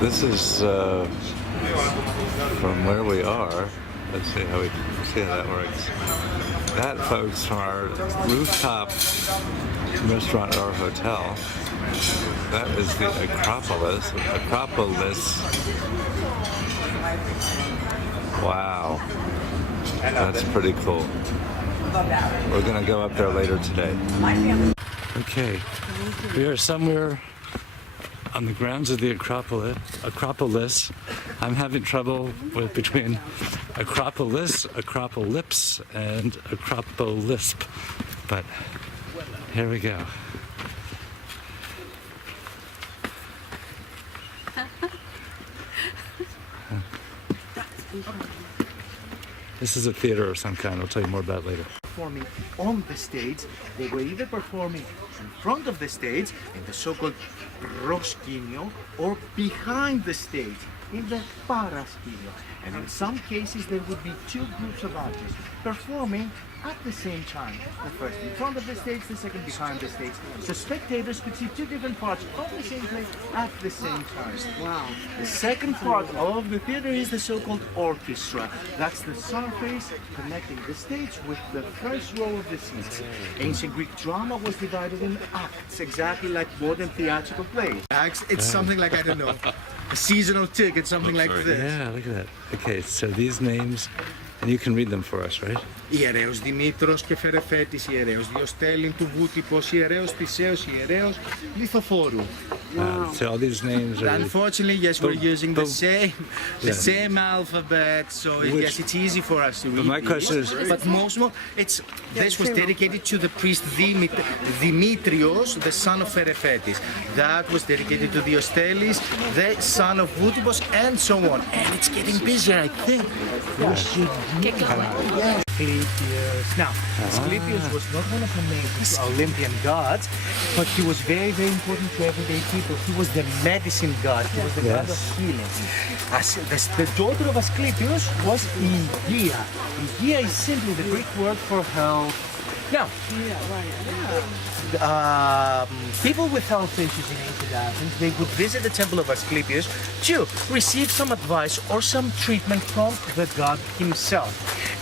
This is from where we are. Let's see how that works. That, folks, from our rooftop restaurant or hotel. That is the Acropolis. Wow, that's pretty cool. We're gonna go up there later today. Okay, we are somewhere on the grounds of the Acropolis. I'm having trouble with between Acropolis, Acropolis, and Acropolisp. But here we go. This is a theater of some kind. I'll tell you more about it later. Performing on the stage, they were either performing in front of the stage in the so-called proskynio or behind the stage in the paraskynio. And in some cases there would be two groups of artists performing at the same time. The first in front of the stage, the second behind the stage. So spectators could see two different parts of the same play at the same time. Wow. The second part of the theater is the so-called orchestra. That's the surface connecting the stage with the first row of the seats. Ancient Greek drama was divided in acts, exactly like modern theatrical plays. Acts, it's something like, I don't know, a seasonal ticket, something like this. Yeah, look at that. Okay, so these names, and you can read them for us, right? Ιερέως Δημήτρος και Φερεφέτης, ιερέως Διοστέλην του Βούτυπος, ιερέως Θησέως, ιερέως Λιθοφόρου. So all these names are... Unfortunately, yes, we're using the same alphabet, so yes, it's easy for us to read. But my question is... But this was dedicated to the priest Dimitrios, the son of Ferefetis. That was dedicated to Diostelis, the son of Vutipos, and so on. And it's getting busier, I think. We should get Asclepius. Now, Asclepius was not one of the main Olympian gods, but he was very, very important to everyday people. He was the medicine god. He was the god of healing. The daughter of Asclepius was Ygea. Ygea is simply the Greek word for health. Now, people with health issues in ancient Athens, they would visit the temple of Asclepius to receive some advice or some treatment from the god himself.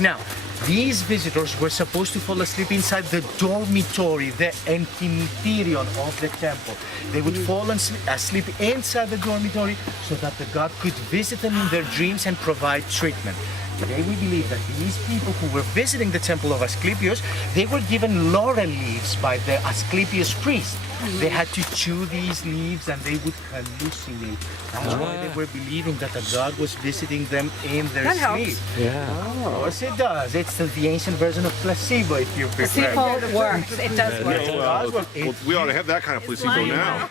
Now, these visitors were supposed to fall asleep inside the dormitory, the enchimitherion of the temple. They would fall asleep inside the dormitory so that the god could visit them in their dreams and provide treatment. Today we believe that these people who were visiting the temple of Asclepius, they were given laurel leaves by the Asclepius priest. They had to chew these leaves and they would hallucinate. That's why they were believing that the god was visiting them in their sleep. Yeah. Of course it does. It's the ancient version of placebo, if you prefer. Placebo works. It does work. Well, we ought to have that kind of placebo now.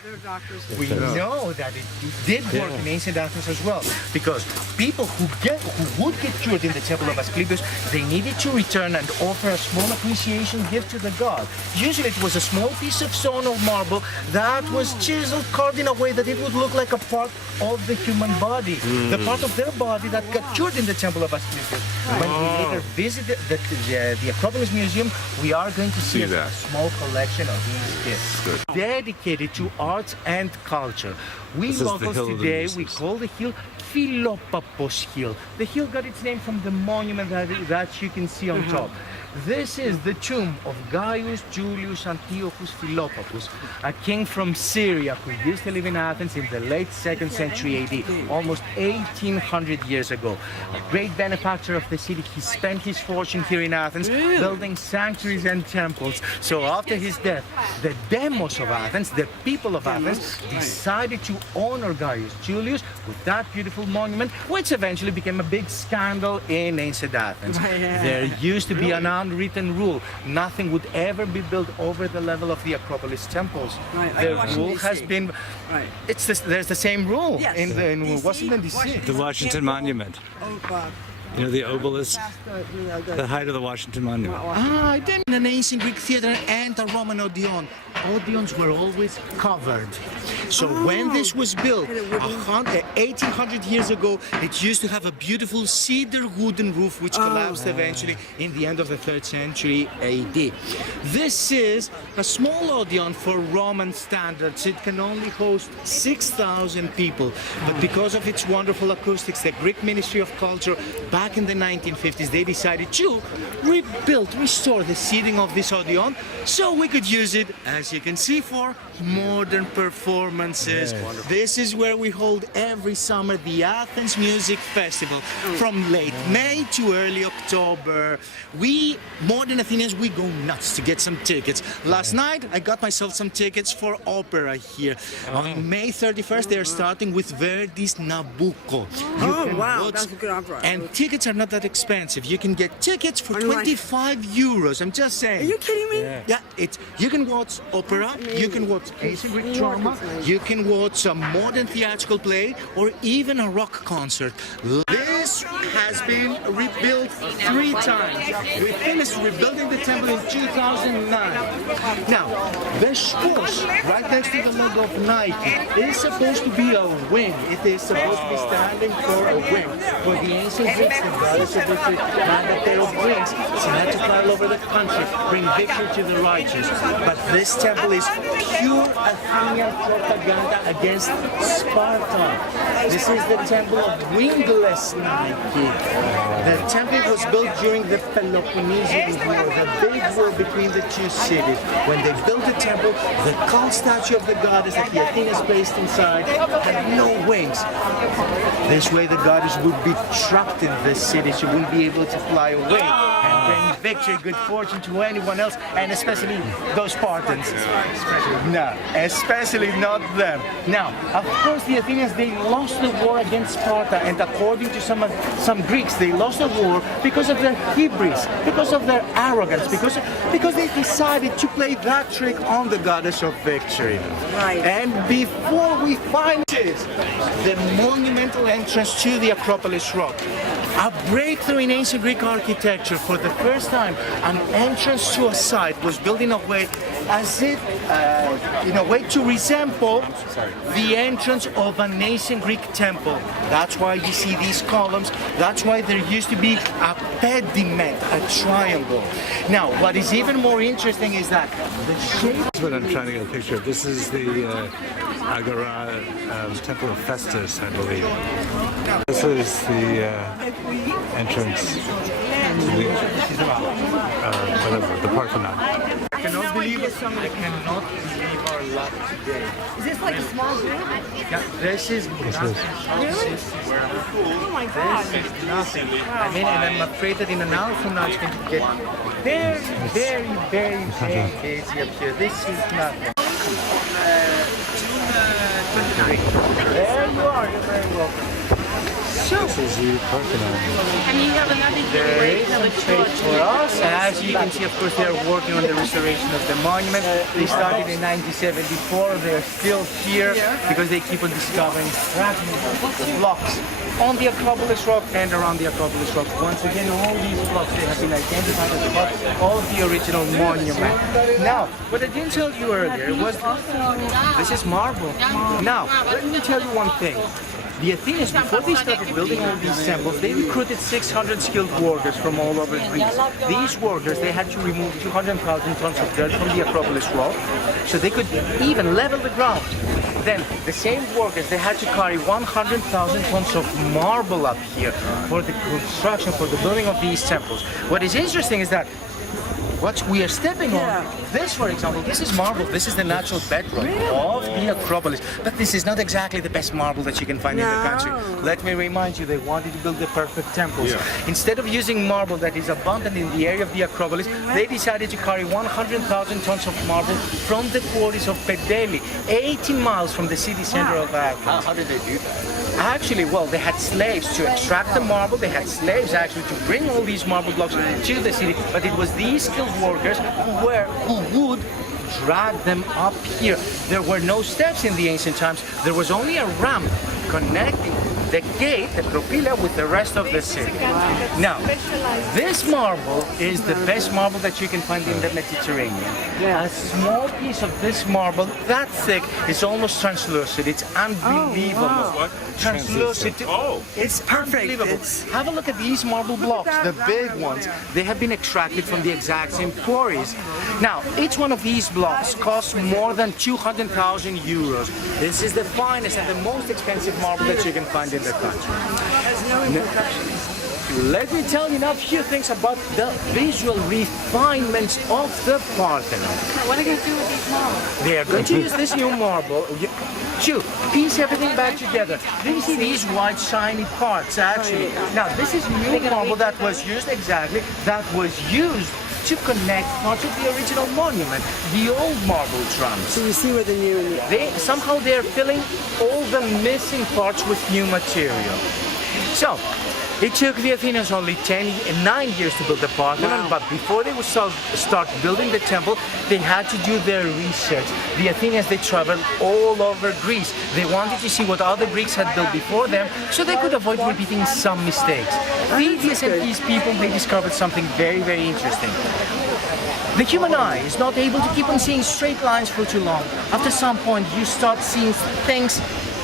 We know that it did work in ancient Athens as well, because people who would get cured in the temple of Asclepius, they needed to return and offer a small appreciation gift to the god. Usually it was a small piece of stone or marble that was chiseled, carved in a way that it would look like a part of the human body, the part of their body that got cured in the temple of Asclepius. When we later visited the Acropolis Museum, we are going to see a small collection of these gifts dedicated to arts and culture. We locals today, we call the hill Philopapos Hill. The hill got its name from the monument that you can see on top. This is the tomb of Gaius Julius Antiochus Philopapus, a king from Syria who used to live in Athens in the late 2nd century AD, almost 1800 years ago. A great benefactor of the city, he spent his fortune here in Athens building sanctuaries and temples. So after his death, the demos of Athens, the people of Athens, decided to honor Gaius Julius with that beautiful monument, which eventually became a big scandal in ancient Athens. There used to be an unwritten rule: nothing would ever be built over the level of the Acropolis temples. The rule has been. There's the same rule in Washington D.C. The Washington Monument. You know, the obelisk, the height of the Washington Monument. I didn't. In an ancient Greek theater and a Roman Odeon, Odeons were always covered. So when this was built, 1800 years ago, it used to have a beautiful cedar wooden roof, which collapsed eventually in the end of the 3rd century AD. This is a small Odeon for Roman standards. It can only host 6,000 people. But because of its wonderful acoustics, the Greek Ministry of Culture, back in the 1950s, they decided to restore the seating of this Odeon so we could use it, as you can see, for modern performances. Yes. This is where we hold every summer the Athens Music Festival from late May to early October. We, modern Athenians, we go nuts to get some tickets. Last night I got myself some tickets for opera here. On May 31st they are starting with Verdi's Nabucco. That's a good opera. And tickets are not that expensive. You can get tickets for 25 euros. I'm just saying. Are you kidding me? Yeah, you can watch opera, you can watch ancient Greek drama, you can watch a modern theatrical play, or even a rock concert. This has been rebuilt 3 times. We finished rebuilding the temple in 2009. Now, the Spurs, right next to the logo of Nike, is supposed to be a wing. It is supposed to be standing for a wing. For the ancient Greeks, the goddess of victory had a pair of wings. She had to fly all over the country, bring victory to the righteous. But this temple is pure Athenian propaganda against Sparta. This is the temple of wingless Nike. The temple was built during the Peloponnesian War, the big war between the 2 cities. When they built the temple, the cult statue of the goddess that the Athenians placed inside had no wings. This way the goddess would be trapped in the city. She wouldn't be able to fly away and bring victory, good fortune to anyone else, and especially those Spartans. No, especially not them. Now, of course, the Athenians, they lost the war against Sparta, and according to some Greeks, they lost the war because of their hubris, because of their arrogance, because they decided to play that trick on the goddess of victory. Right. And before we find this, the monumental entrance to the Acropolis rock, a breakthrough in ancient Greek architecture. For the first time, an entrance to a site was built in a way to resemble the entrance of an ancient Greek temple. That's why you see these columns. That's why there used to be a pediment, a triangle. Now, what is even more interesting is that the shape. That's what I'm trying to get a picture of. This is the Agora Temple of Festus, I believe. This is the entrance to the whatever, the Parthenon. I cannot believe our luck today. Is this like a small group? Yeah, this is nothing. Oh my God. This is nothing. I mean, and I'm afraid that in an hour from now it's going to get very, very, very, very busy up here. This is nothing. There you are. You're very welcome. This is the Parthenon. And you have another There is some space for us. As you can see, of course, they're working on the restoration of the monument. They started in 1974. They're still here because they keep on discovering blocks on the Acropolis rock and around the Acropolis rock. Once again, all these blocks, they have been identified as blocks of the original monument. Now, what I didn't tell you earlier was this is marble. Now, let me tell you one thing. The Athenians, before they started building all these temples, they recruited 600 skilled workers from all over Greece. These workers, they had to remove 200,000 tons of dirt from the Acropolis rock, so they could even level the ground. Then, the same workers, they had to carry 100,000 tons of marble up here for the construction, for the building of these temples. What is interesting is that what we are stepping on, this for example, this is marble, this is the natural bedrock of the Acropolis, but this is not exactly the best marble that you can find in the country. Let me remind you, they wanted to build the perfect temples. Instead of using marble that is abundant in the area of the Acropolis, they decided to carry 100,000 tons of marble from the quarries of Pedeli, 18 miles from the city center of Athens. How did they do that? Actually, well, they had slaves to extract the marble, they had slaves actually to bring all these marble blocks to the city, but it was these skilled workers who would drag them up here. There were no steps in the ancient times, there was only a ramp connecting the gate, the propyla, with the rest of the city. Now, this marble is the best marble that you can find in the Mediterranean. A small piece of this marble, that thick, is almost translucent. It's unbelievable. What? Translucent. Oh. It's perfect. unbelievable. Have a look at these marble blocks, the big ones. They have been extracted from the exact same quarries. Now, each one of these blocks costs more than 200,000 euros. This is the finest and the most expensive marble that you can find in the country. Has no imperfections. Let me tell you now a few things about the visual refinements of the Parthenon. What are they going to do with these marbles? They are going to use this new marble to piece everything back together. Do you see these white shiny parts actually? Now this is new marble that was used to connect parts of the original monument, the old marble trams. So you see where the new and the Somehow they're filling all the missing parts with new material. So, it took the Athenians only 9 years to build the Parthenon, but before they would start building the temple, they had to do their research. The Athenians, they traveled all over Greece. They wanted to see what other Greeks had built before them, so they could avoid repeating some mistakes. Theseus and his people, they discovered something very, very interesting. The human eye is not able to keep on seeing straight lines for too long. After some point, you start seeing things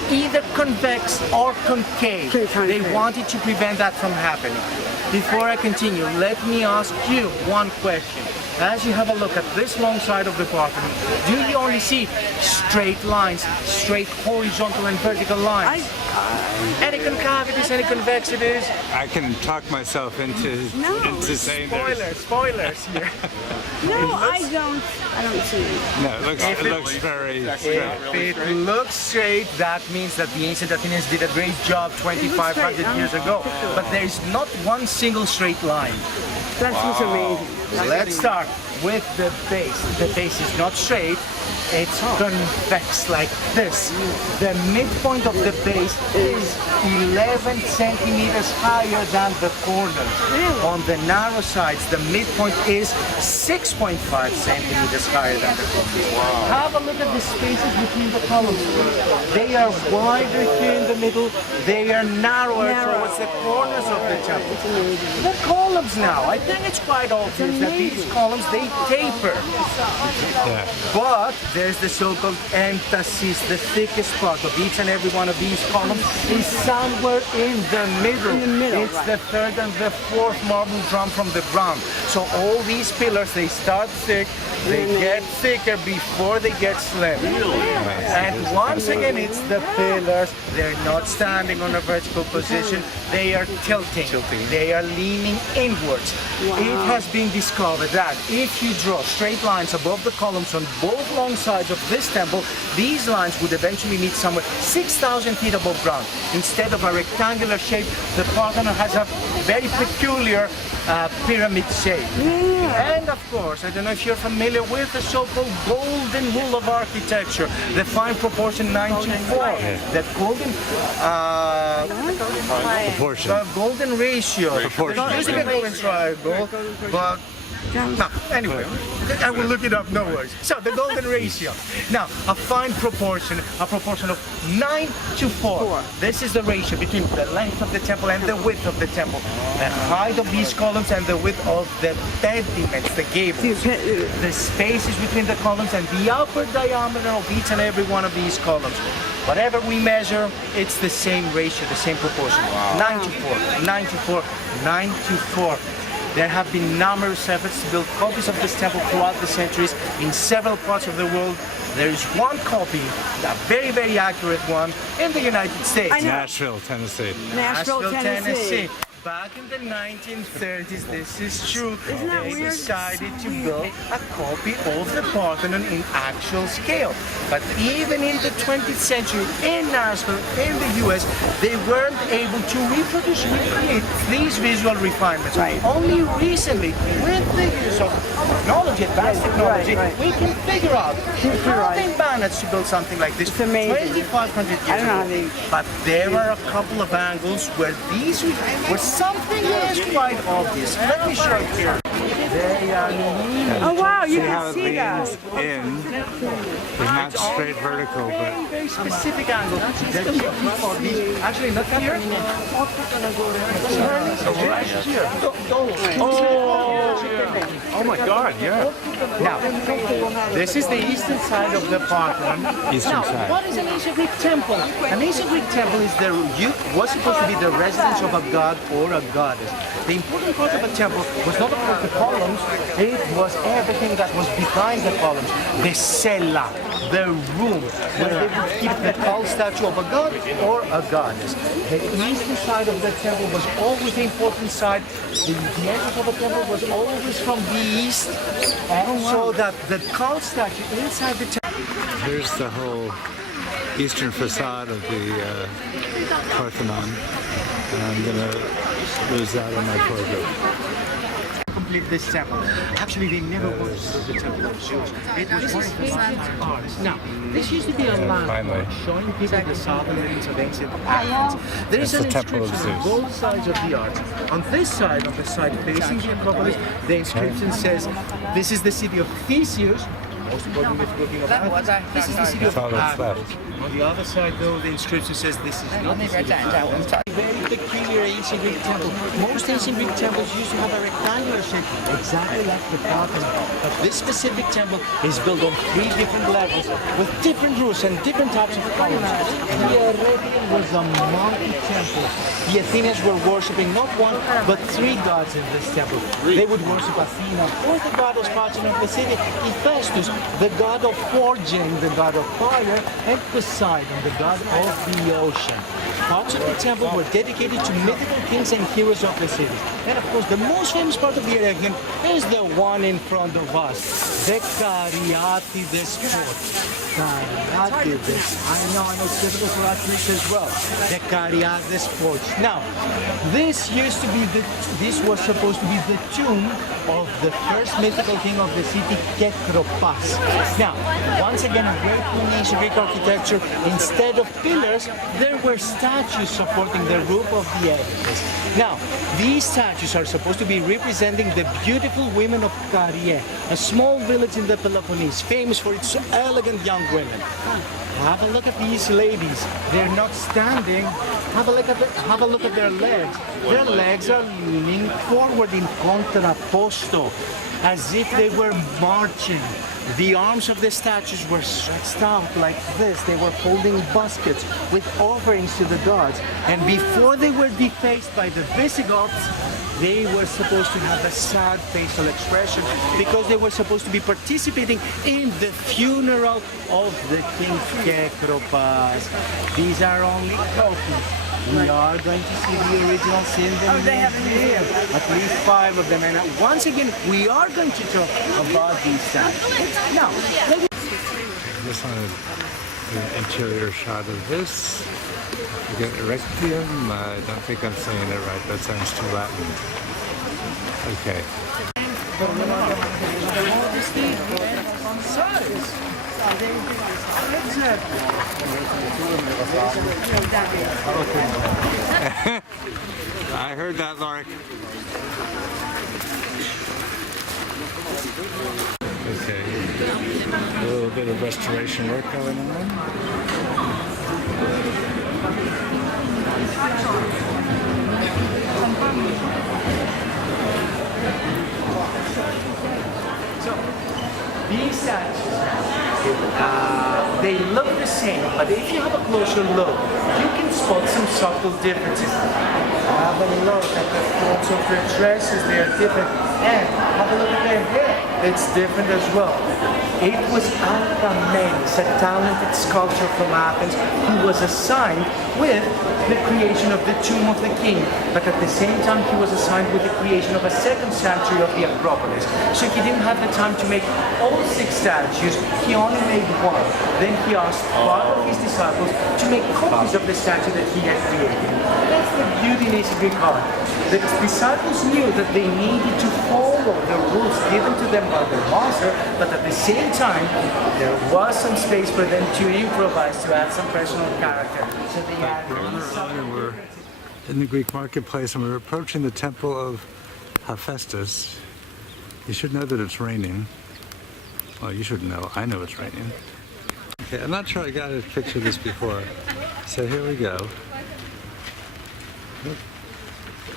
either convex or concave. They wanted to prevent that from happening. Before I continue, let me ask you one question. As you have a look at this long side of the Parthenon, do you only see straight lines, straight horizontal and vertical lines? Any concavities, any convexities? I can talk myself into saying there's... Spoilers here. No, I don't see it. No, it looks very straight. If it looks straight, that means that the ancient Athenians did a great job 2,500 years ago. But there is not one single straight line. That's what's amazing. Let's start with the base. The base is not straight, it's convex like this. The midpoint of the base is 11 centimeters higher than the corners. On the narrow sides, the midpoint is 6.5 centimeters higher than the corners. Have a look at the spaces between the columns. They are wider here in the middle, they are narrower towards the corners of the temple. The columns now, I think it's quite obvious that these columns, they taper. But there's the so-called entasis, the thickest part of each and every one of these columns is somewhere in the middle. It's the third and the fourth marble drum from the ground. So all these pillars, they start thick, they get thicker before they get slim. And once again, it's the pillars. They're not standing on a vertical position. They are tilting. They are leaning inwards. It has been discovered that if you draw straight lines above the columns on both long sides of this temple, these lines would eventually meet somewhere 6,000 feet above ground. Instead of a rectangular shape, the Parthenon has a very peculiar pyramid shape. And of course, I don't know if you're familiar with the so-called golden rule of architecture, the fine proportion 9:4, the golden ratio. Using a golden triangle, but no, anyway, I will look it up, no worries. So, the golden ratio. Now, a fine proportion, a proportion of 9:4. This is the ratio between the length of the temple and the width of the temple. The height of these columns and the width of the pediments, the gables. The spaces between the columns and the upper diameter of each and every one of these columns. Whatever we measure, it's the same ratio, the same proportion. 9:4, 9:4, 9:4. There have been numerous efforts to build copies of this temple throughout the centuries in several parts of the world. There is one copy, a very, very accurate one, in the United States. Nashville, Tennessee. Nashville, Tennessee. Back in the 1930s, this is true, they weird? decided to build a copy of the Parthenon in actual scale. But even in the 20th century, in Nashville, in the US, they weren't able to recreate these visual refinements. Only recently, with the use of technology, advanced technology, we can figure out how they managed to build something like this 2,500 years ago. But there are a couple of angles where these were something is quite obvious. Let me show you here. They are leaning. Oh wow, you See how can it see that. leans in? It's not straight vertical, but Very, very specific angle. Actually, not here. Right here. oh my God, yeah. Now, this is the eastern side of the Parthenon. Eastern Now, side. what is an ancient Greek temple? An ancient Greek temple is was supposed to be the residence of a god or a goddess. The important part of a temple was not about the columns, it was everything that was behind the columns. The cella, the room, where they would keep the cult statue of a god or a goddess. The eastern side of the temple was always the important side. The entrance of a temple was always from the east, so that the cult statue inside the temple. Here's the whole eastern facade of the Parthenon. And I'm going to lose that on my program. Complete this temple. Actually, they never wanted to build the temple of Zeus. It was one of the largest artists. Now, this used to be a Finally. landmark showing people the southern limits of ancient Athens. There is That's an the Temple of inscription on Zeus. both sides of the arch. On this side, on the side facing the Acropolis, the inscription says, "This is the city of Theseus." Most important mythology of Athens. This is the city of That's all that's Athens. left. On the other side, though, the inscription says this is not the city of Athens. Very peculiar ancient Greek temple. Most ancient Greek temples used to have a rectangular shape, exactly like the Parthenon. But this specific temple is built on 3 different levels with different roofs and different types of columns. The Arabian was a monkey temple. The Athenians were worshipping not one, but 3 gods in this temple. They would worship Athena, or the goddess patron of the city, Hephaestus, the god of forging, the god of fire, and Poseidon, the god of the ocean. Parts of the temple were dedicated to mythical kings and heroes of the city. And of course, the most famous part of the Arabian is the one in front of us, the Caryatides fort. Caryatides. I know it's difficult for us as well. The Caryatides fort. Now, this was supposed to be the tomb of the first mythical king of the city, Acropolis. Now, once again, a great in ancient Greek architecture, instead of pillars, there were statues supporting the roof of the edifice. Now, these statues are supposed to be representing the beautiful women of Caria, a small village in the Peloponnese, famous for its elegant young women. Have a look at these ladies. They're not standing. Have a look at their legs. Their legs are leaning forward in contrapposto, as if they were marching. The arms of the statues were stretched out like this. They were holding baskets with offerings to the gods. And before they were defaced by the Visigoths, they were supposed to have a sad facial expression because they were supposed to be participating in the funeral of the king Acropolis. These are only copies. We are going to see the originals in the museum. At least 5 of them. And once again, we are going to talk about these statues. Now, This one is the interior shot of this. You get Erectium. I don't think I'm saying it right. That sounds too Latin. Okay. I heard that, Lark. Okay. A little bit of restoration work going on. these statues, they look the same, but if you have a closer look, you can spot some subtle differences. Have a look at the folds of their dresses, they are different. And have a look at their hair, it's different as well. It was Acropolis, a talented sculptor from Athens, who was assigned with the creation of the tomb of the king. But at the same time, he was assigned with the creation of a second statue of the Acropolis. So he didn't have the time to make all 6 statues, he only made 1. Then he asked part of his disciples to make copies of the statue that he had created. That's the beauty in ancient Greek art. The disciples knew that they needed to follow the rules given to them by the master, but at the same time, there was some space for them to improvise, to add some personal character. So they added We're in the Greek marketplace and we're approaching the temple of Hephaestus. You should know that it's raining. Well, you should know. I know it's raining. Okay, I'm not sure I got to picture this before. So here we go.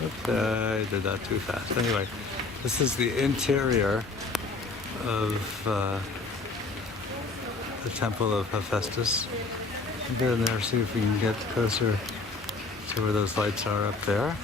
Oops, I did that too fast. Anyway, this is the interior of the Temple of Hephaestus. Go in there, see if we can get closer to where those lights are up there.